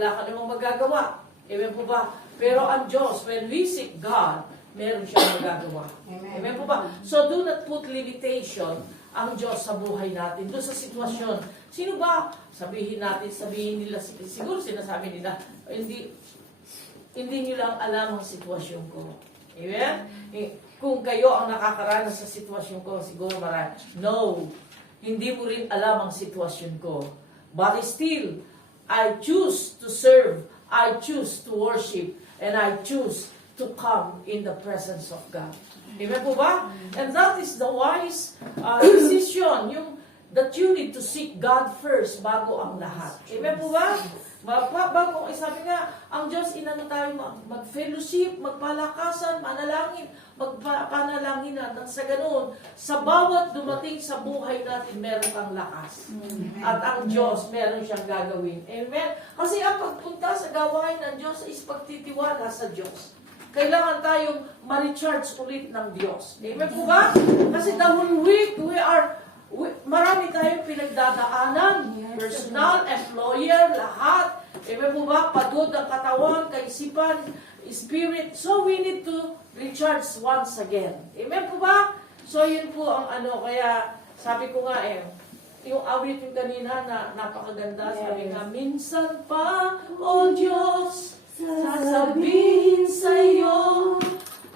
wala ka namang magagawa. Amen po ba? Pero ang Diyos, when we seek God, meron siyang magagawa. Amen po ba? So do not put limitation ang Diyos sa buhay natin, doon sa sitwasyon. Sino ba? Sabihin nila, siguro sinasabi nila, hindi nyo lang alam ang sitwasyon ko. Amen? Kung kayo ang nakakaranas sa sitwasyon ko, siguro marami. No, hindi mo rin alam ang sitwasyon ko. But still, I choose to serve, I choose to worship, and I choose to come in the presence of God. Amen po ba? And that is the wise decision, that you need to seek God first bago ang lahat. Amen po ba? Bago, sabi nga, ang Diyos inano tayo mag-fellowship, magpalakasan, manalangin, magpanalangin at sa ganoon, sa bawat dumating sa buhay natin, meron kang lakas. At ang Diyos, meron siyang gagawin. Amen? Kasi ang pagpunta sa gawain ng Diyos is pagtitiwala sa Diyos. Kailangan tayong ma-recharge ulit ng Diyos. Amen po ba? Kasi the whole week, marami tayong pinagdadaanan, personal, employer, lahat. Amen po ba? Pagod ang katawan, kaisipan, spirit. So we need to recharge once again. Amen po ba? So yun po ang kaya sabi ko nga yung awit yung kanina na napakaganda, sabi nga, minsan pa, O Diyos, sasabihin sa'yo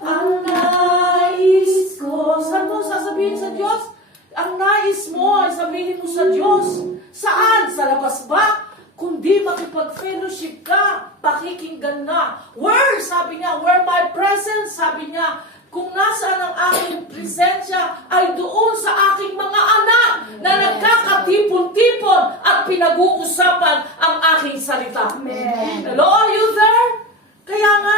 ang nais ko. Saan mo sasabihin sa Diyos? Ang nais mo ay sabihin mo sa Diyos. Saan? Sa labas ba? Kundi makipag-fellowship ka, pakikinggan na. Where? Sabi niya, where my presence? Sabi niya, kung nasaan ang aking presensya, ay doon sa aking mga anak na nagkakatipon-tipon at pinag-uusapan ang aking salita. Amen. Hello, are you there? Kaya nga,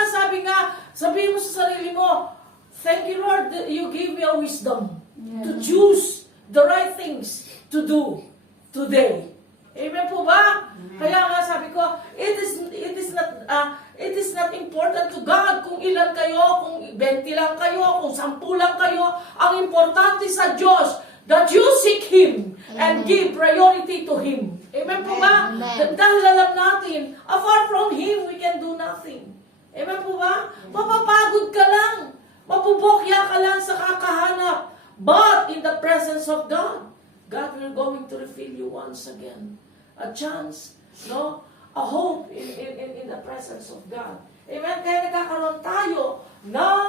sabihin mo sa sarili mo, thank you, Lord, that you give me a wisdom to choose the right things to do today. Amen po ba? Kaya nga sabi ko, it is not important to God kung ilan kayo, kung 20 lang kayo, kung 10 lang kayo. Ang importante sa Diyos, that you seek Him and give priority to Him. Amen po ba? Dahil alam natin, apart from Him, we can do nothing. Amen po ba? Mapapagod ka lang. Mapubokya ka lang sa kakahanap. But in the presence of God, God will going to refill you once again. A chance, no? A hope in the presence of God. Amen? Kaya nagkakaroon tayo ng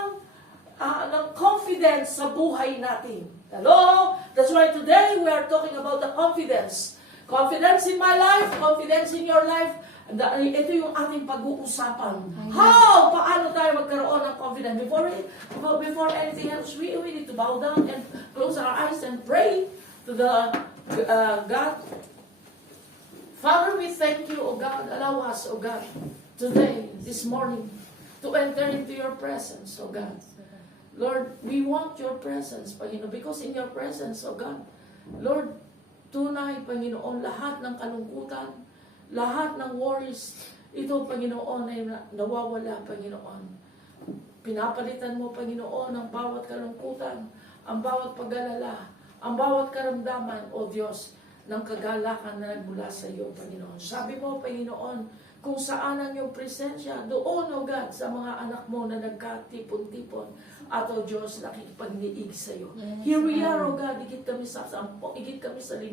confidence sa buhay natin. Hello? That's why today we are talking about the confidence. Confidence in my life, confidence in your life. Ito yung ating pag-uusapan. How? Paano tayo magkaroon ng confidence? Before anything else, we need to bow down and close our eyes and pray to the God. Father, we thank you, O God. Allow us, O God, today, this morning, to enter into your presence, O God. Lord, we want your presence, Panginoon, because in your presence, O God, Lord, tunay, Panginoon, lahat ng kalungkutan, lahat ng worries, ito, Panginoon, ay nawawala, Panginoon. Pinapalitan mo, Panginoon, ang bawat kalungkutan, ang bawat pag-alala, ang bawat karamdaman, O Diyos, ng kagalakan na nagmula sa iyo, Panginoon. Sabi mo, Panginoon, kung saan ang iyong presensya, doon, O God, sa mga anak mo na nagkatipon-tipon, at O Diyos, nakikipagniig sa iyo. Here we are, O God, higit kami sa 10, higit kami sa 5,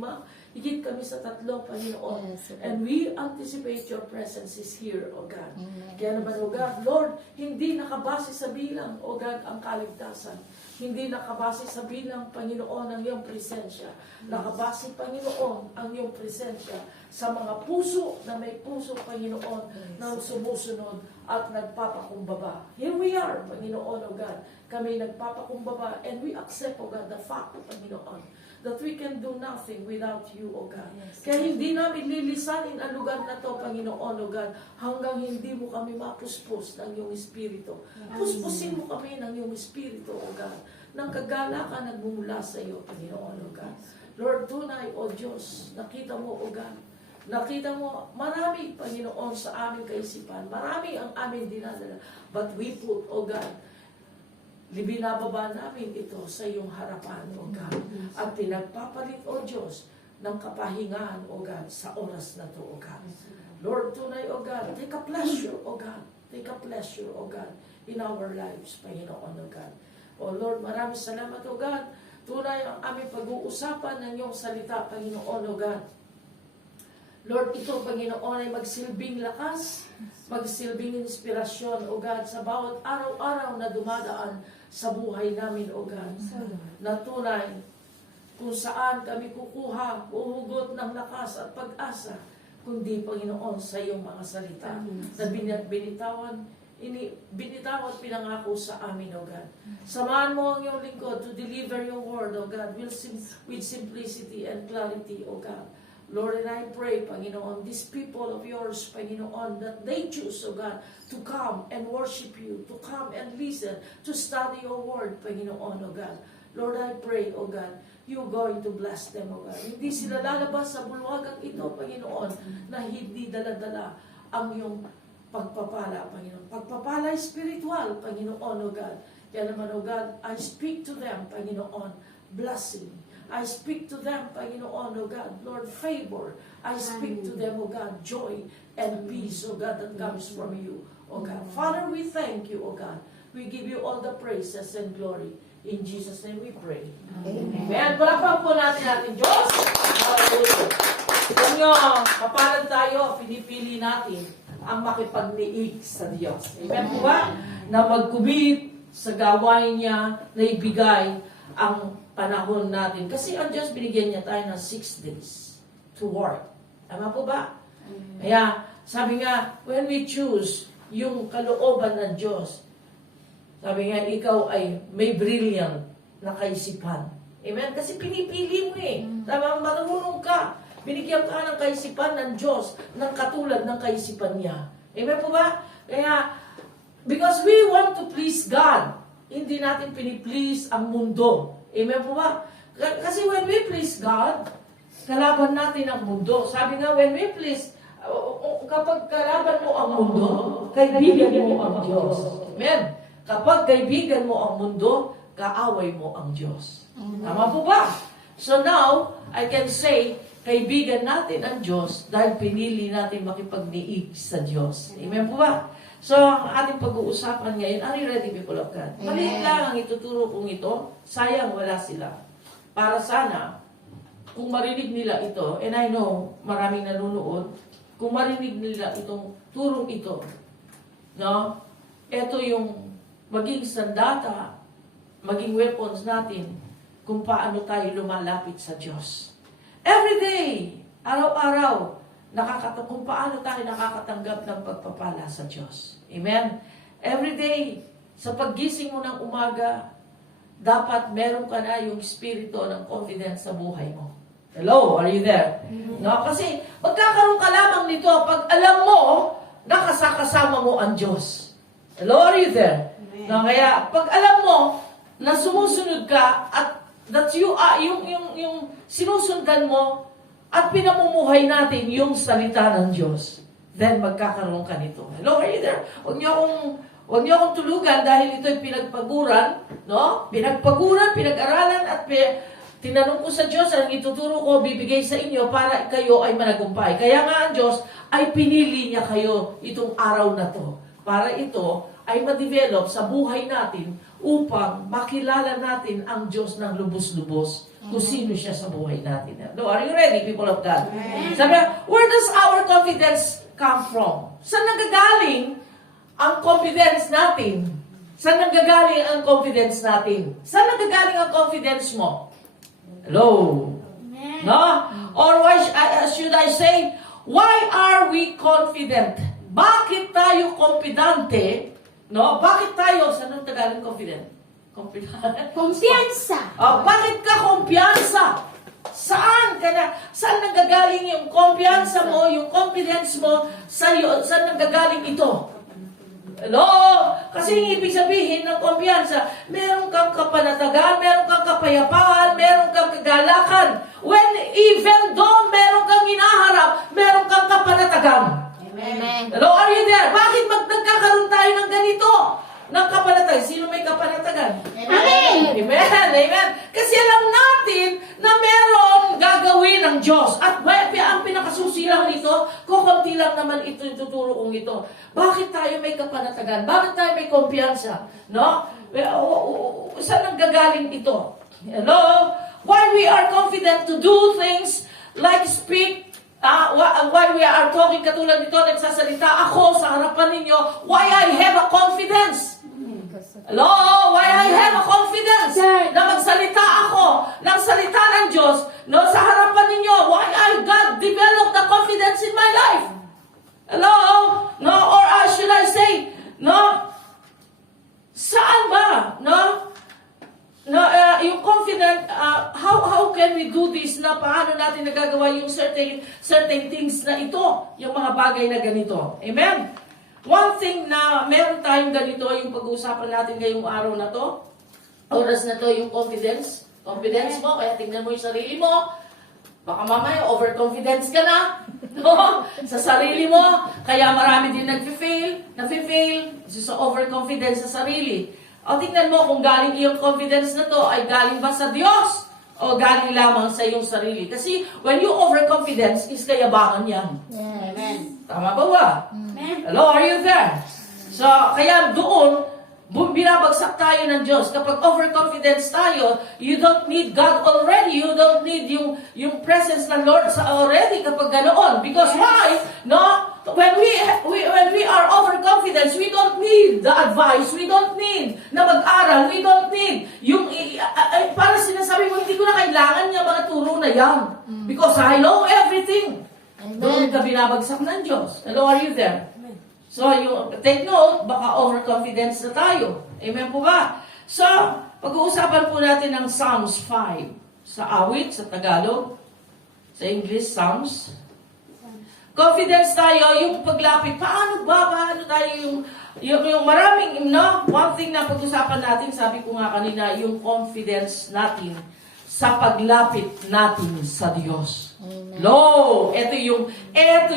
higit kami sa 3, Panginoon. And we anticipate your presence is here, O God. Kaya naman, O God, Lord, hindi nakabase sa bilang, O God, ang kaligtasan. Hindi nakabase sa bilang, Panginoon, ang iyong presensya. Nakabase, Panginoon, ang iyong presensya sa mga puso na may puso, Panginoon, na sumusunod at nagpapakumbaba. Here we are, Panginoon, O God. Kami nagpapakumbaba and we accept, O God, the fact, Panginoon, that we can do nothing without you, O God. Kaya hindi namin lilisanin ang lugar na to, Panginoon, O God, hanggang hindi mo kami mapuspos ng iyong Espiritu. Puspusin mo kami ng iyong Espiritu, O God, ng kagalakan nagmumula sa iyo, Panginoon, O God. Lord, tunay, O Diyos, nakita mo, O God, nakita mo, marami, Panginoon, sa aming kaisipan, marami ang aming dinadala, but we put, O God, binababa namin ito sa iyong harapan, O God. At pinagpapalit, O Diyos, ng kapahingaan, O God, sa oras na to, O God. Lord, tunay, O God, take a pleasure, O God. Take a pleasure, O God, in our lives, Panginoon, O God. O Lord, maraming salamat, O God. Tunay ang aming pag-uusapan ng iyong salita, Panginoon, O God. Lord, ito, Panginoon, ay magsilbing lakas, magsilbing inspirasyon, O God, sa bawat araw-araw na dumadaan sa buhay namin, O God. Na tunay, kung saan kami kukuha, uhugot ng lakas at pag-asa, kundi, Panginoon, sa iyong mga salita na binitawan at pinangako sa amin, O God. Samahan mo ang iyong lingkod to deliver your word, O God, with simplicity and clarity, O God. Lord, and I pray, Panginoon, these people of yours, Panginoon, that they choose, O God, to come and worship you, to come and listen, to study your word, Panginoon, O God. Lord, I pray, O God, you're going to bless them, O God. Hindi sila lalabas sa bulwagang ito, Panginoon, na hindi dala-dala ang iyong pagpapala, Panginoon. Pagpapala spiritual, Panginoon, O God. Kaya naman, O God, I speak to them, Panginoon, blessing. I speak to them, Panginoon, O God, Lord, favor. I speak to them, O God, joy and peace, O God, that comes from you, O God. Father, we thank you, O God. We give you all the praises and glory. In Jesus' name we pray. Amen. Palakpan po natin Diyos. Hallelujah. Tignan nyo, kapalad tayo, pinipili natin ang makipagniig sa Diyos. Amen po ba? Na magkubit sa gawain niya, na ibigay ang panahon natin. Kasi ang Diyos binigyan niya tayo ng 6 days to work. Tama po ba? Kaya, sabi nga, when we choose yung kalooban ng Diyos, sabi nga, ikaw ay may brilliant na kaisipan. Amen? Kasi pinipili mo eh. Tama, marunong ka. Binigyan ka ng kaisipan ng Diyos, ng katulad ng kaisipan niya. Amen po ba? Kaya, because we want to please God, hindi natin piniplease ang mundo. Amen po ba? Kasi when we please God, kalaban natin ang mundo. Sabi nga, when we please, kapag kalaban mo ang mundo, kaibigan mo ang Diyos. Amen? Kapag kaibigan mo ang mundo, kaaway mo ang Diyos. Tama po ba? So now, I can say, kaibigan natin ang Diyos dahil pinili natin makipagniig sa Diyos. Amen po ba? So, ang ating pag-uusapan ngayon, are you ready, people of God? Maliit lang ang ituturo kong ito. Sayang, wala sila. Para sana, kung marinig nila ito, and I know, maraming nanonood, kung marinig nila itong turong ito, no? Ito yung maging sandata, maging weapons natin kung paano tayo lumalapit sa Diyos. Every day, araw-araw, kung paano tayo nakakatanggap ng pagpapala sa Diyos. Amen? Every day, sa paggising mo ng umaga, dapat meron ka na yung spirito ng confidence sa buhay mo. Hello? Are you there? No? Kasi, magkakaroon ka lamang nito pag alam mo na kasama mo ang Diyos. Hello? Are you there? No, kaya, pag alam mo na sumusunod ka at that you are, yung sinusundan mo at pinamumuhay natin yung salita ng Diyos, then magkakaroon ka nito. Hello, are you there? Huwag niyo akong tulugan dahil ito'y pinagpaguran, no? Pinagpaguran, pinag-aralan at tinanong ko sa Diyos, ang ituturo ko, bibigay sa inyo para kayo ay managumpay. Kaya nga ang Diyos ay pinili niya kayo itong araw na to. Para ito ay ma-develop sa buhay natin upang makilala natin ang Diyos ng lubos-lubos kung sino siya sa buhay natin. No, are you ready, people of God? Sabi, where does our confidence come from? Saan nagagaling ang confidence natin? Saan nagagaling ang confidence natin? Saan nagagaling ang confidence mo? Hello? No? Or why should I say, why are we confident? Bakit tayo kompidante? No? Bakit tayo, saan ang Tagalog confident? Kumpiyansa. Bakit ka kumpiyansa? Saan nagagaling yung kumpiyansa mo, yung confidence mo sa iyo? Saan nagagaling ito? Hello? Kasi yung ibig sabihin ng kumpiyansa, meron kang kapanatagan, meron kang kapayapaan, meron kang kagalakan. When even though meron kang hinaharap, meron kang kapanatagan. Amen. Hello, are you there? Bakit nagkakaroon tayo ng ganito? ng kapanatagan. Sino may kapanatagan? Amen. Amen. Amen. Kasi alam natin na meron gagawin ng Diyos. At ang pinakasusi lang nito, kukunti lang naman ito yung tuturo kong ito. Bakit tayo may kapanatagan? Bakit tayo may kumpiyansa? No? Saan ang gagaling ito? Hello? Why we are confident to do things like speak, why we are talking katulad nito, nagsasalita ako sa harapan ninyo, why I have a confidence. Hello? Why I have a confidence na magsalita ako ng salita ng Diyos no, sa harapan ninyo. Why I God developed the confidence in my life. Hello? No? Or should I say, no? Saan ba? No? No, yung confident, how can we do this na paano natin nagagawa yung certain things na ito, yung mga bagay na ganito. Amen? One thing na meron tayong ganito, yung pag-uusapan natin ngayong araw na to, oras na to, yung confidence. Confidence mo, kaya tingnan mo yung sarili mo. Baka mamaya, overconfidence ka na. No? Sa sarili mo. Kaya marami din nafe-fail. Sa overconfidence sa sarili. O tingnan mo kung galing iyong confidence na to ay galing ba sa Diyos o galing lamang sa iyong sarili. Kasi when you overconfidence, is kayabangan yan. Yes. Amen. Tama ba ba? Amen. Hello, are you there? So, kaya doon, binabagsak tayo ng Diyos. Kapag overconfidence tayo, you don't need God already. You don't need yung presence ng Lord already kapag ganoon. Because why? No? When we are overconfident, we don't need the advice. We don't need na mag-aral. We don't need yung para sinasabi mo, hindi ko na kailangan niya mga turo na yan. Because I know everything. Doon ka binabagsak ng Diyos. Hello, are you there? So, take note, baka overconfidence na tayo. Amen po ba? So, pag-uusapan po natin ng Psalms 5. Sa awit, sa Tagalog. Sa English, Psalms. Confidence tayo, yung paglapit. Paano tayo yung maraming, no? One thing na pag-usapan natin, sabi ko nga kanina, yung confidence natin sa paglapit natin sa Diyos. Lo, ito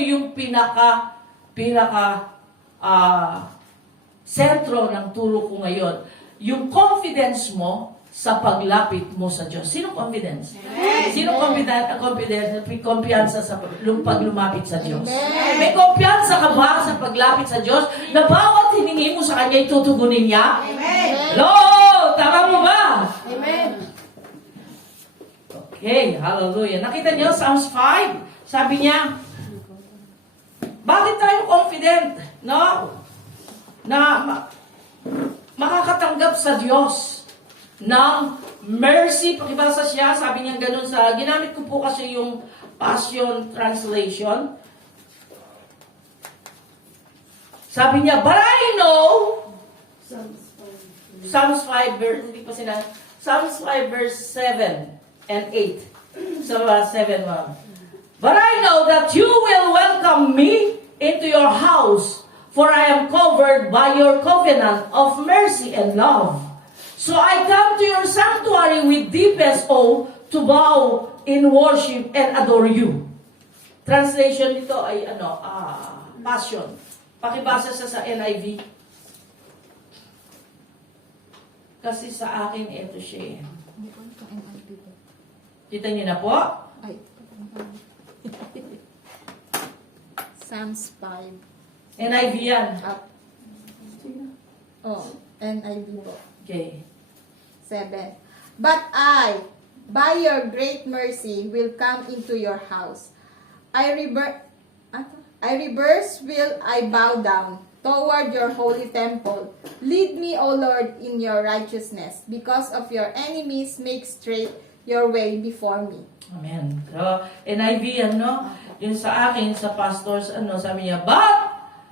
yung pinaka sentro ng turo ko ngayon. Yung confidence mo sa paglapit mo sa Diyos. Sino confidence? Amen. Sino confidence? May kumpiyansa sa paglumapit sa Diyos. Amen. May kumpiyansa ka ba sa paglapit sa Diyos na bawat hiningi mo sa Kanya itutugunin niya? Amen. Hello! Tama mo ba? Amen. Okay, hallelujah. Nakita niyo, Psalms 5, sabi niya, bakit tayo confident, no? Na makakatanggap sa Diyos ng mercy. Pakibasa siya, sabi niya ganun ginamit ko po kasi yung Passion Translation. Sabi niya, but I know, Psalms 5 verse, hindi pa sila, Psalms 5 verse 7 and 8. So, 7, 1. But I know that you will welcome me into your house, for I am covered by your covenant of mercy and love. So I come to your sanctuary with deepest awe to bow in worship and adore you. Translation nito ay Passion. Pakibasa siya sa NIV. Kasi sa akin, ito siya. Kita niyo na po? Ay. Psalms 5. NIV yan. Up. Oh, NIV po. Okay. 7. But I, by your great mercy, will come into your house. I reverse will I bow down toward your holy temple. Lead me, O Lord, in your righteousness. Because of your enemies, make straight your way before me. Amen. So, NIV yan, no? Yun sa akin, sa pastors, sabi niya,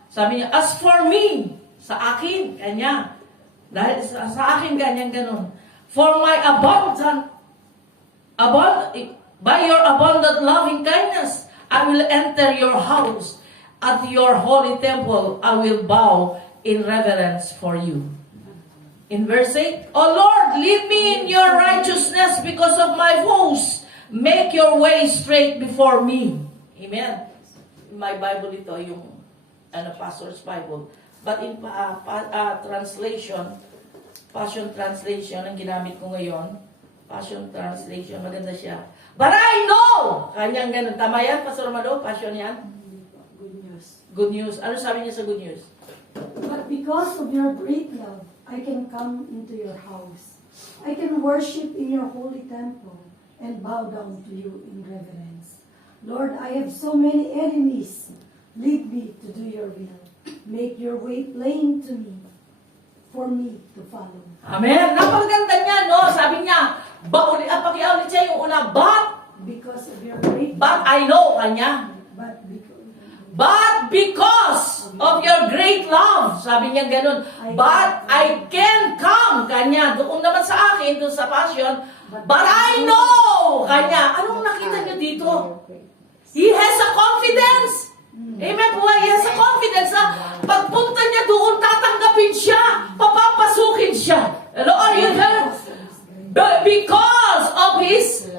sabi niya, as for me, sa akin, kanya. Dahil sa akin, ganyan. For my by your abundant loving kindness, I will enter your house. At your holy temple, I will bow in reverence for you. In verse 8, O Lord, lead me in your righteousness because of my foes. Make your way straight before me. Amen. In my Bible ito, yung Pastor's Bible. But in translation, Passion Translation, ang ginamit ko ngayon, Passion Translation, maganda siya. But I know! Kanyang ganun. Tama yan, Pastor Romano? Passion yan? Good news. Good news. Ano sabi niya sa good news? But because of your great love, I can come into your house. I can worship in your holy temple and bow down to you in reverence. Lord, I have so many enemies. Lead me to do your will. Make your way plain to me, for me to follow. Amen. Napakaganda niya, no? Sabi niya, pakiulit siya yung una, Because of your great but I know, kanya. but because But because of your great love, sabi niya ganun, but I can come, kanya, doon naman sa akin, doon sa passion, but I know, kanya, anong nakita niyo dito? He has a confidence. Amen po, he has a confidence na pagpunta niya doon, tatanggapin siya, papapasukin siya. Hello, are you there? But because of his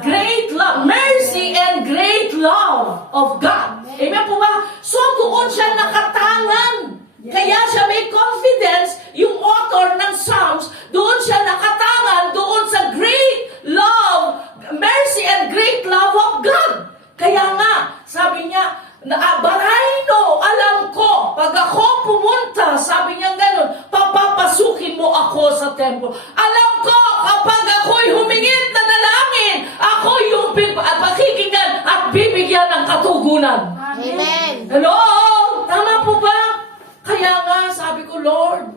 great love, mercy and great love of God. Amen po ba? So doon siya nakatangan. Kaya siya may confidence, yung author ng Psalms, doon siya nakatangan, doon sa great love, mercy and great love of God. Kaya nga, sabi niya, but I know, alam ko, pag ako pumunta, sabi niya ganun, papapasukin mo ako sa templo. Alam ko, kapag ako'y humingit na dalangin, ako yung pakikinggan at bibigyan ng katugunan. Amen. Hello? Tama po ba? Kaya nga, sabi ko, Lord,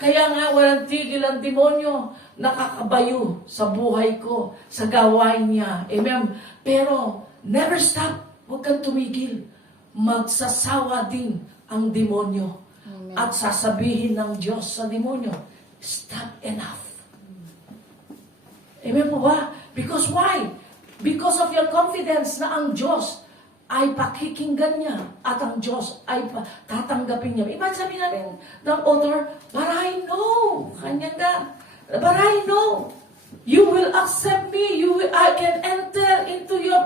kaya nga walang tigil ang demonyo, nakakabayo sa buhay ko, sa gawain niya. Amen. Pero, never stop. Huwag kang tumigil. Magsasawa din ang demonyo. Amen. At sasabihin ng Diyos sa demonyo, stop enough. Amen po ba? Because why? Because of your confidence na ang Diyos ay pakikinggan niya at ang Diyos ay tatanggapin niya. Ibig sabihin natin ng author, but I know, kanya nga, but I know, you will accept me, I can enter into your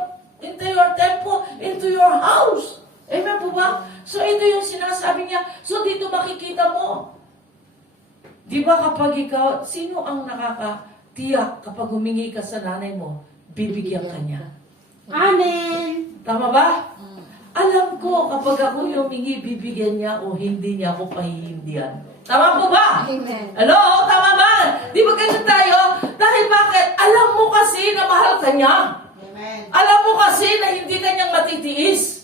temple, into your house. Amen po ba? So ito yung sinasabi niya. So dito makikita mo. Di ba kapag ikaw, sino ang nakakatiyak kapag humingi ka sa nanay mo, bibigyan ka niya? Amen. Tama ba? Alam ko kapag ako humingi, bibigyan niya o hindi niya ako pahihindihan. Tama po ba? Amen. Hello? Tama ba? Di ba ganun tayo? Dahil bakit? Alam mo kasi na mahal ka niya. Amen. Alam mo kasi na hindi ka niyang matitiis.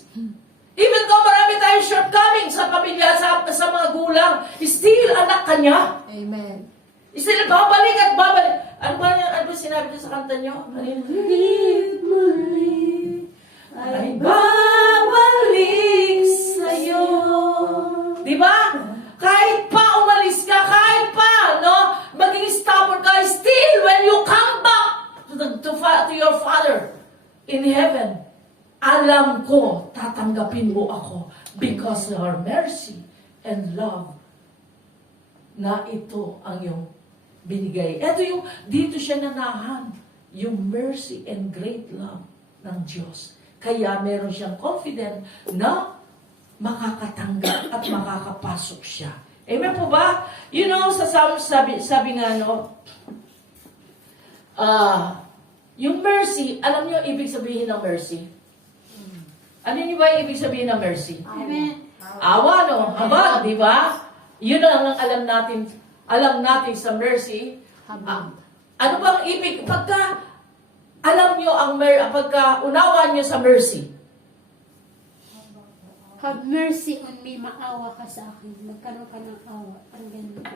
Even though marami tayong shortcomings sa pamilya, sa mga gulang, still anak ka niya. Amen. Still babalik at babalik. Ano ba sinabi ko sa kanta niyo? Ay babalik sa'yo. Di ba? Kahit pa umalis ka, kahit pa, no, maging stubborn ka, still when you come back to your Father in heaven, alam ko, tatanggapin mo ako because of your mercy and love na ito ang iyong binigay. Ito yung, dito siya nanahan, yung mercy and great love ng Diyos. Kaya meron siyang confident na makakatanggap at makakapasok siya. Amen po ba? You know, sa Psalms, sabi nga, no, yung mercy, alam niyo ibig sabihin ng mercy? Ano niyo ba ibig sabihin ng mercy? Amen. Awa, no? Haba, di ba? Yun ang alam natin sa mercy. Ano bang ibig? Pagka alam nyo pagka unawa nyo sa mercy. Have mercy on me, maawa ka sa akin. Magkaroon ka ng awa. Ang ganun.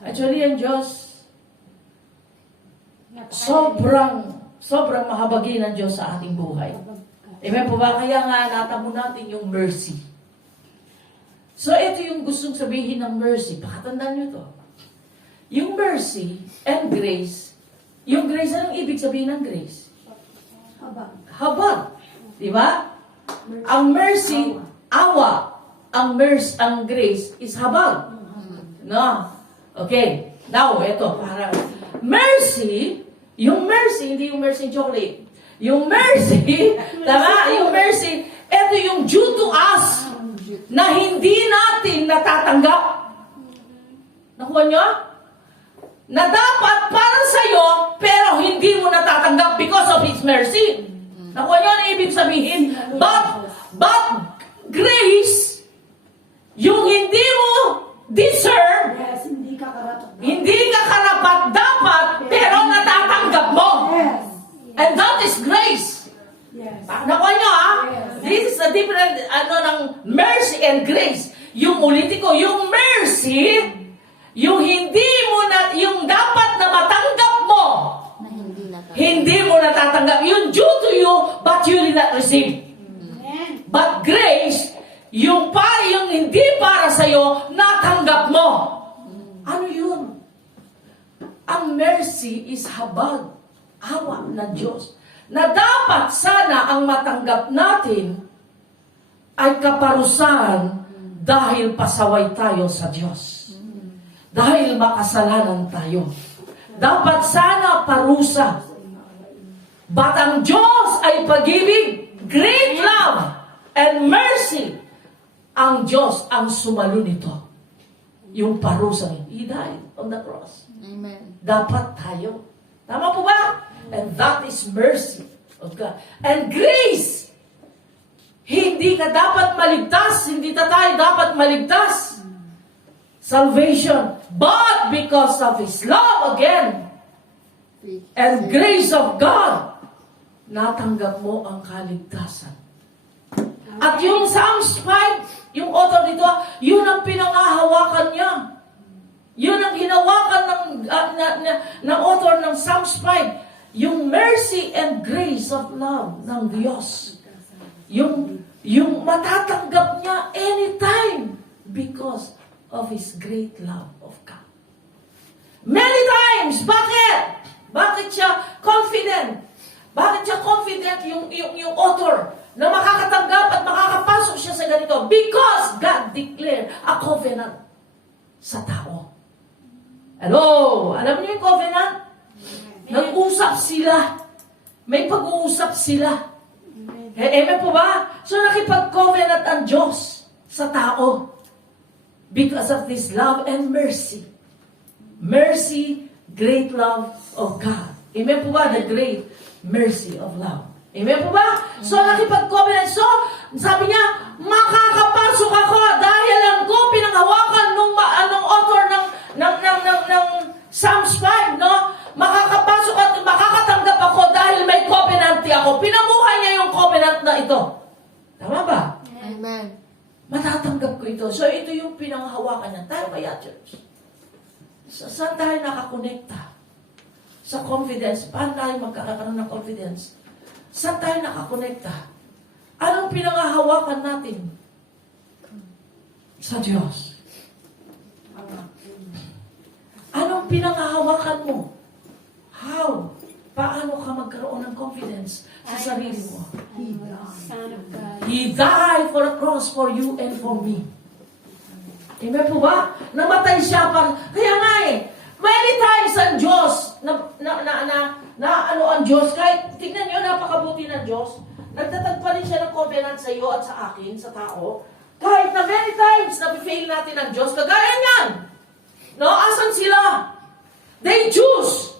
Actually, ang Diyos, sobrang mahabagin ang Diyos sa ating buhay. Amen po ba? Kaya nga natamo natin yung mercy. So, ito yung gustong sabihin ng mercy. Pakatandaan nyo to. Yung mercy and grace, yung grace, anong ibig sabihin ng grace? Habag. Di ba? Ang mercy, awa. Ang grace is habag. No? Okay. Now, ito. Mercy, yung mercy, hindi yung mercy chocolate. Yung mercy, tama? Yung mercy, ito yung due to us. na hindi natin natatanggap. Nakuha nyo? Na dapat para sa'yo, pero hindi mo natatanggap because of His mercy. Nakuha nyo ang ibig sabihin? But grace, yung hindi mo deserve, Yes, hindi ka karapat. hindi ka karapat dapat, pero natatanggap mo. Yes. And that is grace. Yes. Nakuha nyo ha? This is a different, ng mercy and grace. Yung ulitin ko, yung mercy, yung hindi mo na, yung dapat na matanggap mo, Na hindi natatanggap. hindi mo natatanggap. Yung due to you, but you did not receive. Amen. But grace, yung hindi para sa'yo, natanggap mo. Ano yun? Ang mercy is habag, awa ng Diyos, na dapat sana ang matanggap natin ay kaparusahan dahil pasaway tayo sa Diyos. Dahil makasalanan tayo. Dapat sana parusa. But ang Diyos ay pag-ibig, great love, and mercy. Ang Diyos ang sumalo nito. Yung parusa niya. He died on the cross. Amen. Dapat tayo. Tama po ba? And that is mercy of God. And grace. Hindi ka dapat maligtas. Hindi tayo dapat maligtas. Salvation. But because of His love again, and grace of God, natanggap mo ang kaligtasan. At yung Psalms 5, yung author dito, yun ang pinangahawakan niya. Yun ang hinawakan ng author ng Psalms 5. Yung mercy and grace of love ng Diyos. Yung matatanggap niya anytime because of His great love of God. Many times, bakit? Bakit siya confident? Bakit siya confident yung author na makakatanggap at makakapasok siya sa ganito? Because God declared a covenant sa tao. Hello? Alam niyo yung covenant? Nag-usap sila. May pag-uusap sila. Amen po ba? So nakipag-covenant ang Diyos sa tao because of this love and mercy. Mercy, great love of God. Amen po ba? The great mercy of love. Amen po ba? So nakipag-covenant. So sabi niya, makakapasok ako dahil alam ko pinanghawakan nung author ng Psalms 5, no? Makakapasok at makakatanggap ako dahil may covenant ako. Pinamuhay niya yung covenant na ito. Tama ba? Amen. Matatanggap ko ito. So ito yung pinanghawakan niya. Tayo kaya, church? Saan tayo nakakonekta? Sa confidence. Paano tayo magkakaroon ng confidence? Saan tayo nakakonekta? Anong pinanghahawakan natin? Sa Diyos. Anong pinanghahawakan mo? How? Paano ka magkaroon ng confidence sa sarili mo? Son of God. He died for a cross for you and for me. Amen po ba? Namatay siya para... Kaya nga many times ang Diyos, ang Diyos, kahit tingnan nyo, napakabuti ng Diyos, nagtatagpa rin siya ng covenant sa iyo at sa akin, sa tao, kahit na many times na-fail natin ang Diyos, kagaya niyan. No, asan sila? They choose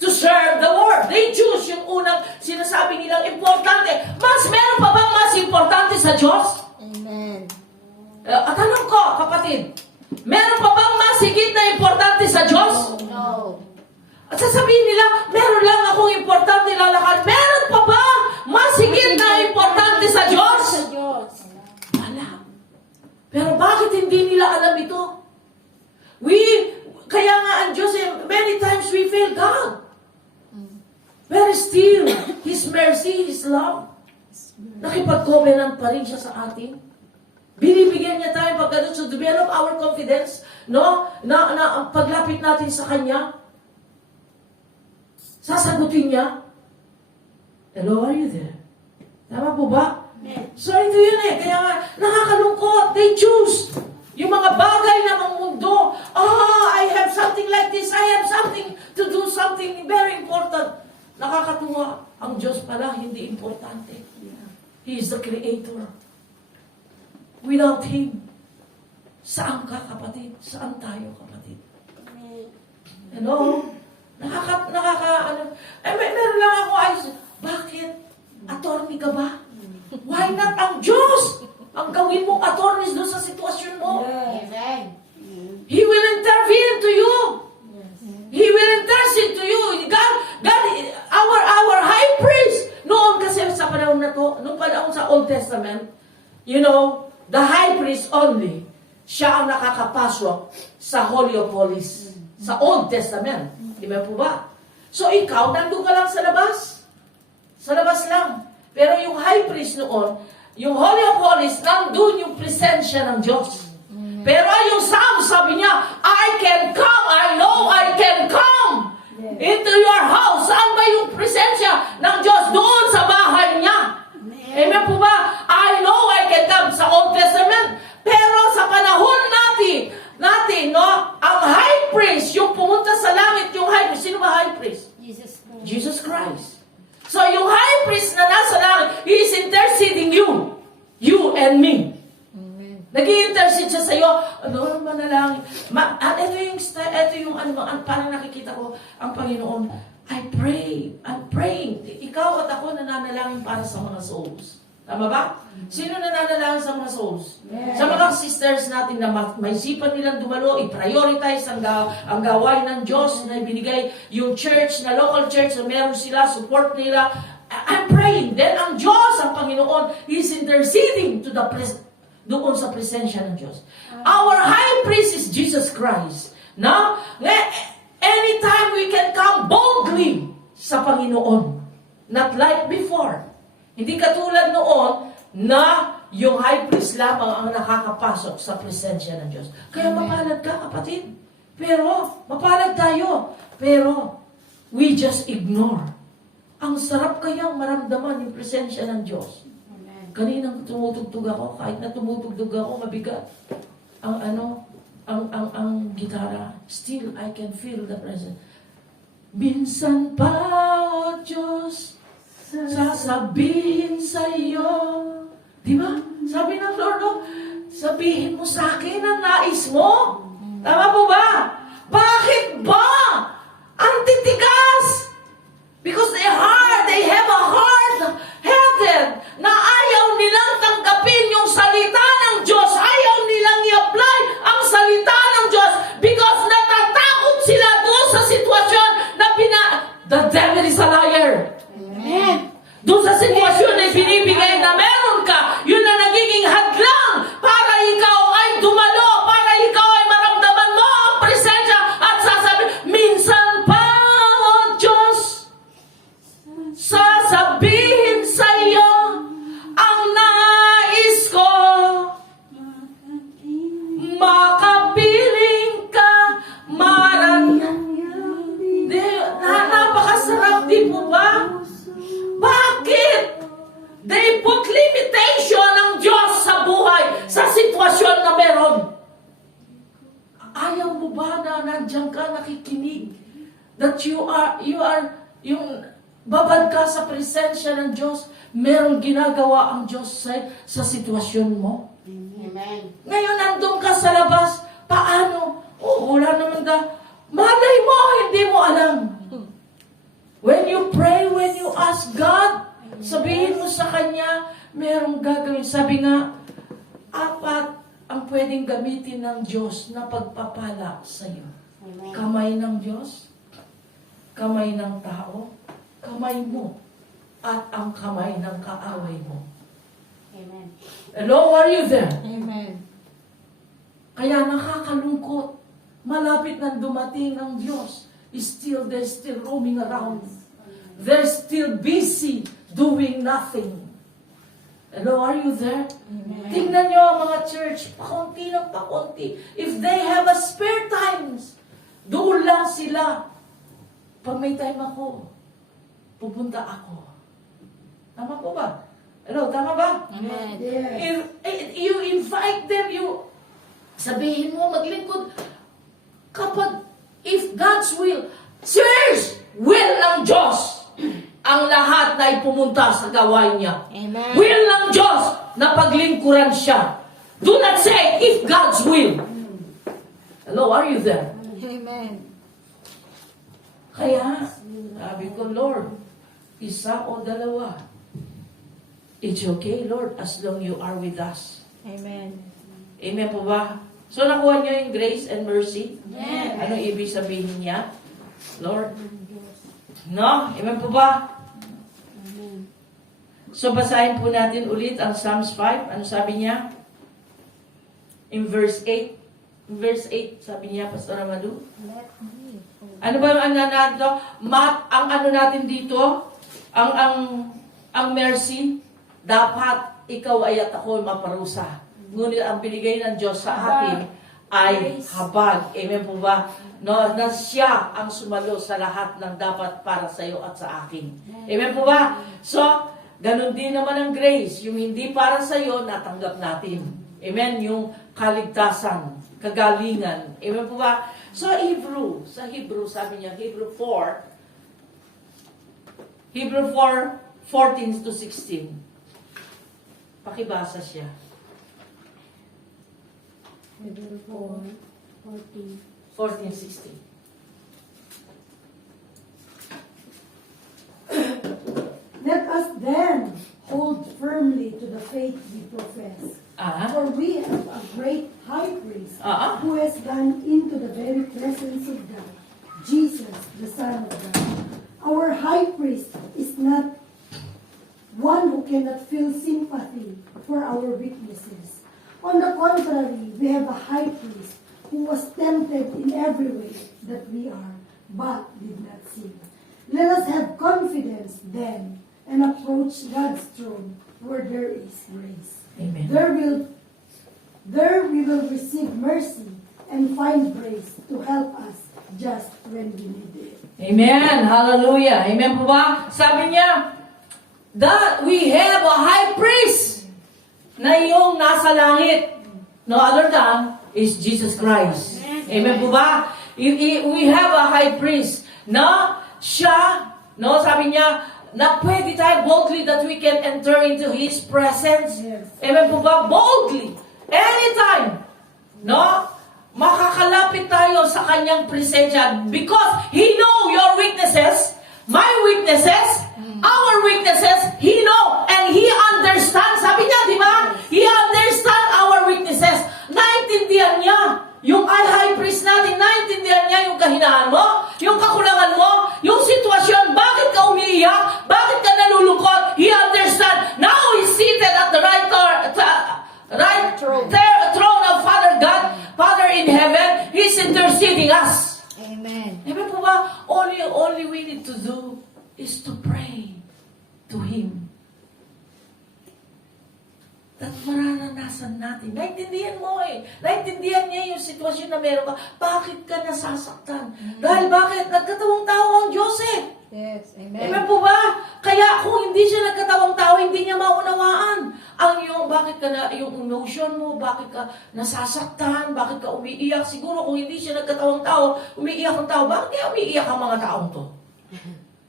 to serve the Lord. They choose yung unang sinasabi nilang importante. Meron pa bang mas importante sa Diyos? Amen. At tanong ko, kapatid, meron pa bang mas higit na importante sa Diyos? No. At sasabihin nila, meron lang akong importante lalakad. Meron pa ba mas higit na importante sa Diyos? Sa Diyos. Wala. Pero bakit hindi nila alam ito? Kaya nga ang Diyos, many times we fail God. But still, His mercy, His love, nakipag-covenant pa rin siya sa atin. Binibigyan niya tayo pagkano to develop our confidence, no? Na paglapit natin sa Kanya, sasagutin niya. Hello, are you there? Tama po ba? So ito yun kaya nga, nakakalungkot. They choose yung mga bagay na ng mundo. I have something like this. I have something to do, something very important. Nakakatuwa. Ang Diyos pala, hindi importante. He is the Creator. Without Him, saan ka, kapatid? Saan tayo, kapatid? Hello? Meron lang ako ayos. Bakit? Attorney ka ba? Why not ang Diyos? Ang gawin mong attorneys doon sa sitwasyon mo. Amen. He will intervene to you. He will intercede to you. God, our high priest. Noon kasi sa panahon na to, noong panahon sa Old Testament, the high priest only, siya ang nakakapasok sa Holy of Holies. Sa Old Testament. Di ba po ba? So ikaw, nandun ka lang sa labas. Sa labas lang. Pero yung high priest noon, yung Holy of Holies, nandun yung presensya ng Diyos. Pero yung Psalm, sabi niya, I can come, I know I can come into your house. Saan ba yung presensya ng Diyos? Doon sa bahay niya. Amen po ba? I know I can come sa Old Testament. Pero sa panahon natin, no, ang high priest, yung pumunta sa langit, yung high priest, sino ba high priest? Jesus Christ. Jesus Christ. So yung high priest na nasa langit, he is interceding you and me. Nag-i-intercede siya sa iyo. Ano, manalangin. Ito yung parang nakikita ko ang Panginoon. I'm praying. Ikaw at ako nananalangin para sa mga souls. Tama ba? Sino nananalangin sa mga souls? Yes. Sa mga sisters natin na may sipan nilang dumalo, i-prioritize ang gawain ng Diyos na ibinigay yung church, na local church, na meron sila, support nila. I'm praying. Then ang Diyos, ang Panginoon, is interceding to doon sa presensya ng Diyos. Our high priest is Jesus Christ. Now, anytime we can come boldly sa Panginoon. Not like before. Hindi katulad noon na yung high priest lamang ang nakakapasok sa presensya ng Diyos. Kaya mapalad ka, kapatid. Pero, mapalad tayo. Pero, we just ignore. Ang sarap kayang maramdaman yung presensya ng Diyos. Kaninang tumutugtog ako, kahit na tumutugtog ako, mabigat. Ang gitara, still I can feel the presence. Minsan pa, O Diyos, sasabihin sa iyo. Di ba? Sabi ng Lord, sabihin mo sa akin ang nais mo. Tama po ba? Bakit ba? Ang titigas. Because they have a hard-headed na ayaw nilang tanggapin yung salita ng Diyos. Ayaw nilang i-apply ang salita ng Diyos because natatakot sila doon sa sitwasyon na the devil is a liar. Amen. Doon sa sitwasyon na binibigay na meron ka, yun na nagiging hadlang para ikaw ay dumalo, para ikaw ay maramdaman mo ang presensya at sasabi, minsan pa, O Diyos, sasabihin sa iyo ang nais ko. Makapiling ka, napakasarap, di po ba? Bakit? They put limitation ng Diyos sa buhay, sa sitwasyon na meron. Ayaw mo ba na nandiyan ka nakikinig? That you are, yung babad ka sa presensya ng Diyos, merong ginagawa ang Diyos sa sitwasyon mo. Amen. Ngayon, nandun ka sa labas, paano? Wala naman malay mo, hindi mo alam. When you pray, when you ask God, sabihin mo sa Kanya, merong gagawin. Sabi nga, 4 ang pwedeng gamitin ng Diyos na pagpapala sa iyo. Amen. Kamay ng Diyos, kamay ng tao, kamay mo, at ang kamay ng kaaway mo. Amen. Hello, are you there? Amen. Kaya nakakalungkot. Malapit na dumating ang Diyos. They're still roaming around. They're still busy doing nothing. Hello, are you there? Amen. Tingnan nyo ang mga church, pakunti ng pakunti. If they have a spare times, doon lang sila. Pag may time ako, pupunta ako. Tama po ba? Hello, tama ba? Amen. Yes. You invite them, sabihin mo, maglingkod. If God's will, sirs, will ng Diyos, ang lahat na ipumunta sa gawain niya. Amen. Will ng Diyos na paglingkuran siya. Do not say, if God's will. Hello, are you there? Amen. Kaya, sabi ko, Lord, isa o dalawa. It's okay, Lord, as long you are with us. Amen. Amen po ba? So, nakuha niyo yung grace and mercy? Amen. Ano ibig sabihin niya? Lord? No? Amen po ba? Amen. So, basahin po natin ulit ang Psalms 5. Ano sabi niya? In verse 8. In verse 8, sabi niya, Pastor Amadu. Let me. Ano ba yung ano natin? Ang ano natin dito? Ang mercy, dapat ikaw ay at ako maparusa. Ngunit ang binigay ng Diyos sa atin ay habag. Amen po ba? No, na siya ang sumalo sa lahat ng dapat para sa iyo at sa akin. Amen po ba? So, ganun din naman ang grace. Yung hindi para sa iyo, natanggap natin. Amen? Yung kaligtasan, kagalingan. Amen po ba? So, sa Hebrew, sabi niya, Hebrew 4:14 to 16. Pakibasa siya. Hebrew 4:14. 14:16. Let us then hold firmly to the faith we profess. For we have a great high priest who has gone into the very presence of God, Jesus, the Son of God. Our high priest is not one who cannot feel sympathy for our weaknesses. On the contrary, we have a high priest who was tempted in every way that we are, but did not sin. Let us have confidence then and approach God's throne where there is grace. Amen. There we will receive mercy and find grace to help us just when we need it. Amen. Hallelujah. Amen po ba? Sabi niya, that we have a high priest na yung nasa langit. No other than is Jesus Christ. Amen po ba? We have a high priest na siya, no, sabi niya, na pwede tayo boldly that we can enter into His presence. Yes. Amen po ba? Boldly. Anytime. No? Makakalapit tayo sa Kanyang presensya because He know your weaknesses, my weaknesses, our weaknesses, He know and He understands. Sabi niya, di ba? He understand our weaknesses. Naintindihan niya. Yung high priest natin, naintindihan niya yung kahinaan mo, yung kakulangan mo, yung sitwasyon, bakit ka umiiyak, bakit ka nalulungkot, He understand. Now He's seated at the right throne of Father God, Father in heaven. He's interceding us. Amen. Amen po ba? Only we need to do is to pray to Him. At mararanasan natin. Naintindihan mo eh. Naintindihan niya yung sitwasyon na meron ka. Bakit ka nasasaktan? Dahil bakit? Nagkatawang tao ang Diyos eh. Yes. Amen. Amen po ba? Kaya kung hindi siya nagkatawang tao, hindi niya maunawaan ang bakit ka na, yung emotion mo, bakit ka nasasaktan, bakit ka umiiyak. Siguro kung hindi siya nagkatawang tao, umiiyak ang tao, bakit kaya umiiyak ang mga taong to?